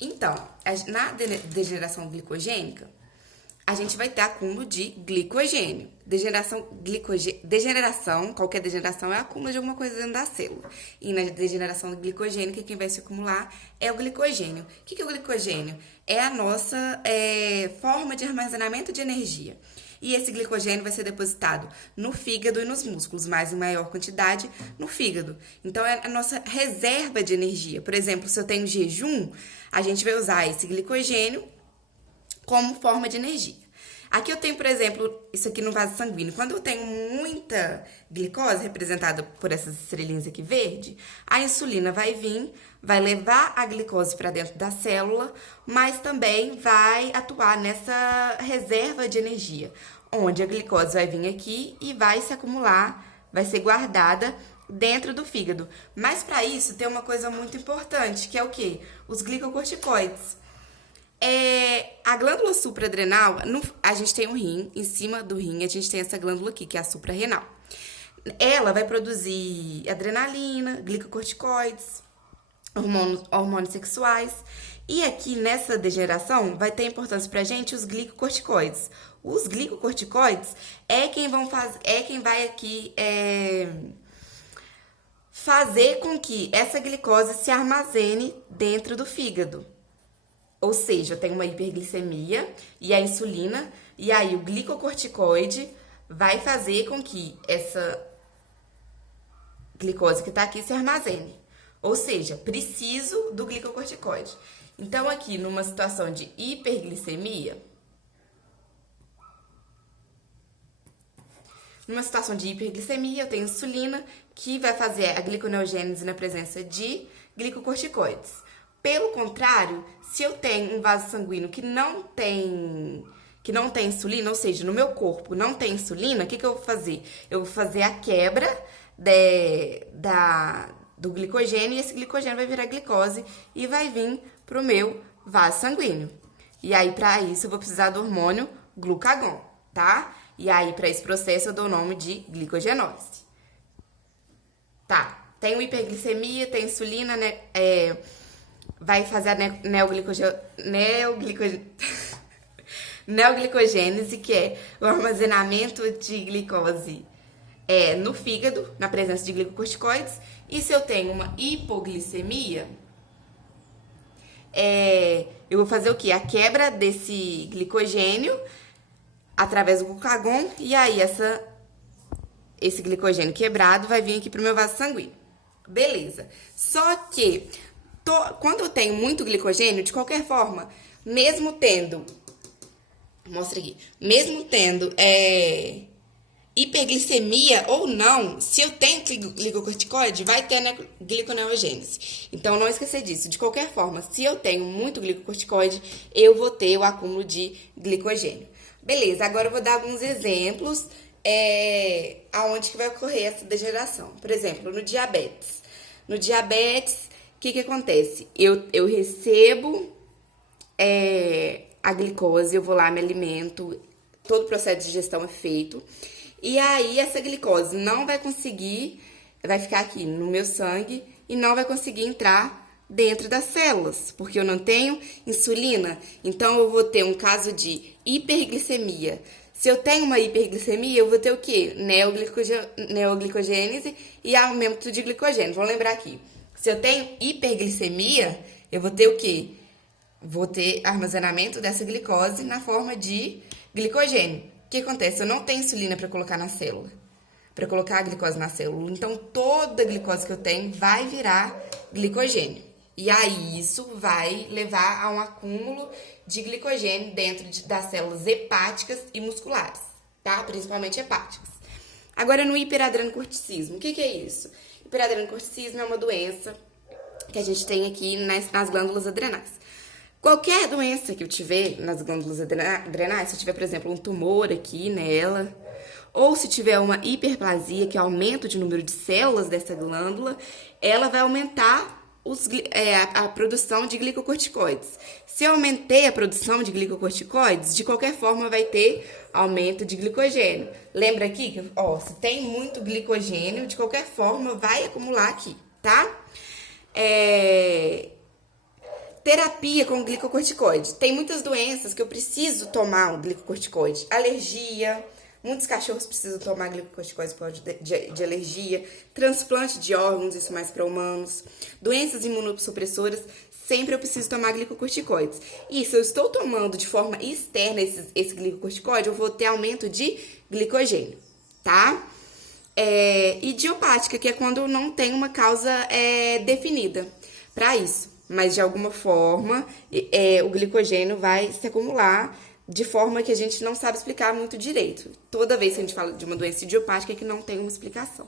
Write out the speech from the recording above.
Então, na degeneração glicogênica, a gente vai ter acúmulo de glicogênio. Degeneração, qualquer degeneração é acúmulo de alguma coisa dentro da célula. E na degeneração glicogênica, quem vai se acumular é o glicogênio. O que é o glicogênio? É a nossa forma de armazenamento de energia. E esse glicogênio vai ser depositado no fígado e nos músculos, mas em maior quantidade no fígado. Então, é a nossa reserva de energia. Por exemplo, se eu tenho jejum, a gente vai usar esse glicogênio como forma de energia. Aqui eu tenho, por exemplo, isso aqui no vaso sanguíneo. Quando eu tenho muita glicose, representada por essas estrelinhas aqui verde, a insulina vai vir, vai levar a glicose para dentro da célula, mas também vai atuar nessa reserva de energia, onde a glicose vai vir aqui e vai se acumular, vai ser guardada dentro do fígado. Mas para isso tem uma coisa muito importante, que é o quê? Os glicocorticoides. A glândula suprarrenal, a gente tem um rim, em cima do rim a gente tem essa glândula aqui, que é a suprarrenal. Ela vai produzir adrenalina, glicocorticoides, hormônios sexuais. E aqui nessa degeneração vai ter importância pra gente os glicocorticoides. Os glicocorticoides é quem vai aqui fazer com que essa glicose se armazene dentro do fígado. Ou seja, eu tenho uma hiperglicemia e a insulina, e aí o glicocorticoide vai fazer com que essa glicose que está aqui se armazene. Ou seja, preciso do glicocorticoide. Então, aqui numa situação de hiperglicemia, eu tenho insulina que vai fazer a gliconeogênese na presença de glicocorticoides. Pelo contrário, se eu tenho um vaso sanguíneo que não tem insulina, ou seja, no meu corpo não tem insulina, o que eu vou fazer? Eu vou fazer a quebra do glicogênio, e esse glicogênio vai virar glicose e vai vir pro meu vaso sanguíneo. E aí, para isso, eu vou precisar do hormônio glucagon, tá? E aí, para esse processo, eu dou o nome de glicogenólise. Tá, tem hiperglicemia, tem insulina, né? Vai fazer a neoglicogênese, que é o armazenamento de glicose no fígado, na presença de glicocorticoides. E se eu tenho uma hipoglicemia, eu vou fazer o quê? A quebra desse glicogênio através do glucagon, e aí esse glicogênio quebrado vai vir aqui pro meu vaso sanguíneo. Beleza. Só que quando eu tenho muito glicogênio, de qualquer forma, mesmo tendo hiperglicemia ou não, se eu tenho glicocorticoide, vai ter gliconeogênese. Então, não esquecer disso. De qualquer forma, se eu tenho muito glicocorticoide, eu vou ter o acúmulo de glicogênio. Beleza, agora eu vou dar alguns exemplos aonde que vai ocorrer essa degeneração. Por exemplo, no diabetes. No diabetes, o que acontece? Eu recebo a glicose, eu vou lá, me alimento, todo o processo de digestão é feito, e aí essa glicose não vai conseguir, vai ficar aqui no meu sangue e não vai conseguir entrar dentro das células, porque eu não tenho insulina. Então, eu vou ter um caso de hiperglicemia. Se eu tenho uma hiperglicemia, eu vou ter o quê? Neoglicogênese e aumento de glicogênio. Vamos lembrar aqui. Se eu tenho hiperglicemia, eu vou ter o quê? Vou ter armazenamento dessa glicose na forma de glicogênio. O que acontece? Eu não tenho insulina para colocar na célula, para colocar a glicose na célula. Então, toda a glicose que eu tenho vai virar glicogênio. E aí, isso vai levar a um acúmulo de glicogênio dentro das células hepáticas e musculares, tá? Principalmente hepáticas. Agora, no hiperadrenocorticismo, o que é isso? Hiperadrenocorticismo é uma doença que a gente tem aqui nas glândulas adrenais. Qualquer doença que eu tiver nas glândulas adrenais, se eu tiver, por exemplo, um tumor aqui nela, ou se tiver uma hiperplasia, que é aumento de número de células dessa glândula, ela vai aumentar a produção de glicocorticoides. Se eu aumentei a produção de glicocorticoides, de qualquer forma vai ter aumento de glicogênio. Lembra aqui que, se tem muito glicogênio, de qualquer forma vai acumular aqui, tá? Terapia com glicocorticoide. Tem muitas doenças que eu preciso tomar um glicocorticoide. Alergia, muitos cachorros precisam tomar glicocorticoide por causa de alergia. Transplante de órgãos, isso mais para humanos. Doenças imunossupressoras, sempre eu preciso tomar glicocorticoides. E se eu estou tomando de forma externa esse glicocorticoide, eu vou ter aumento de glicogênio, tá? Idiopática, que é quando não tem uma causa definida para isso. Mas, de alguma forma, o glicogênio vai se acumular de forma que a gente não sabe explicar muito direito. Toda vez que a gente fala de uma doença idiopática é que não tem uma explicação.